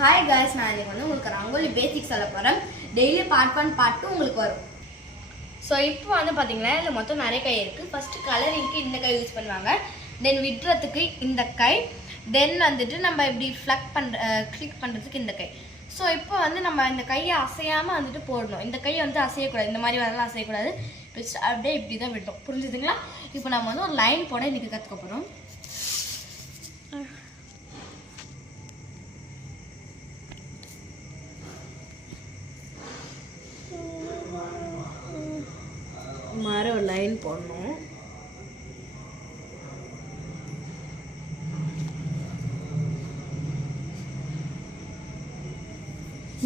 Hi guys, நான் இன்னைக்கு வந்து உங்களுக்கு ரங்கோலி பேசிக்ஸ் சொல்ல போறேன். டெய்லி பார்ட் 1 பார்ட் 2 உங்களுக்கு வரும். ஸோ இப்போ வந்து பார்த்தீங்கன்னா இதில் மொத்தம் நிறைய கை இருக்குது. ஃபஸ்ட்டு கலரிங்க்கு இந்த கை யூஸ் பண்ணுவாங்க, தென் விடுறதுக்கு இந்த கை, தென் வந்துட்டு நம்ம இப்படி கிளிக் பண்ணுறதுக்கு இந்த கை. ஸோ இப்போ வந்து நம்ம இந்த கையை அசையாமல் வந்துட்டு போடணும். இந்த கையை வந்து அசையக்கூடாது, இந்த மாதிரி வரலாம் அசையக்கூடாது. அப்படியே இப்படி தான் விட்டோம், புரிஞ்சுதுங்களா? இப்போ நம்ம வந்து ஒரு லைன் போட இன்றைக்கி கற்றுக்க போகிறோம். மாதிரி ஒரு லைன் போடணும்.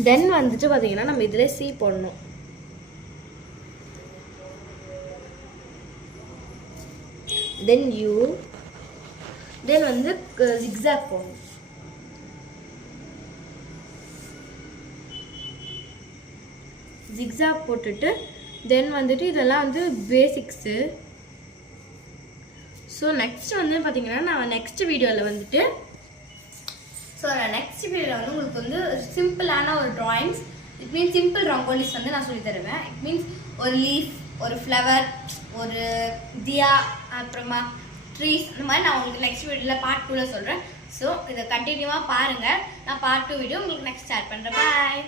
தென் வந்துட்டு பார்த்தீங்கன்னா நம்ம இதில் சி போடணும். தென் யூ, தென் வந்து ஜிக்ஸாக் போடணும். ஜிக்ஸாக் போட்டுட்டு தென் வந்துட்டு இதெல்லாம் வந்து பேசிக்ஸு. ஸோ நெக்ஸ்ட் வந்து பார்த்தீங்கன்னா நான் நெக்ஸ்ட் வீடியோவில் வந்துட்டு உங்களுக்கு வந்து சிம்பிளான ஒரு drawings, it means simple rangolis வந்து நான் சொல்லி தருவேன். இட் மீன்ஸ் ஒரு லீஃப், ஒரு ஃப்ளவர், ஒரு தியா, அப்புறமா ட்ரீஸ், இந்த மாதிரி நான் உங்களுக்கு நெக்ஸ்ட் வீடியோவில் பார்ட் 2ல் சொல்கிறேன். ஸோ இதை கண்டினியூவாக பாருங்கள். நான் பார்ட் 2 வீடியோ உங்களுக்கு நெக்ஸ்ட் ஷேர் பண்ணுறேன். பாய்.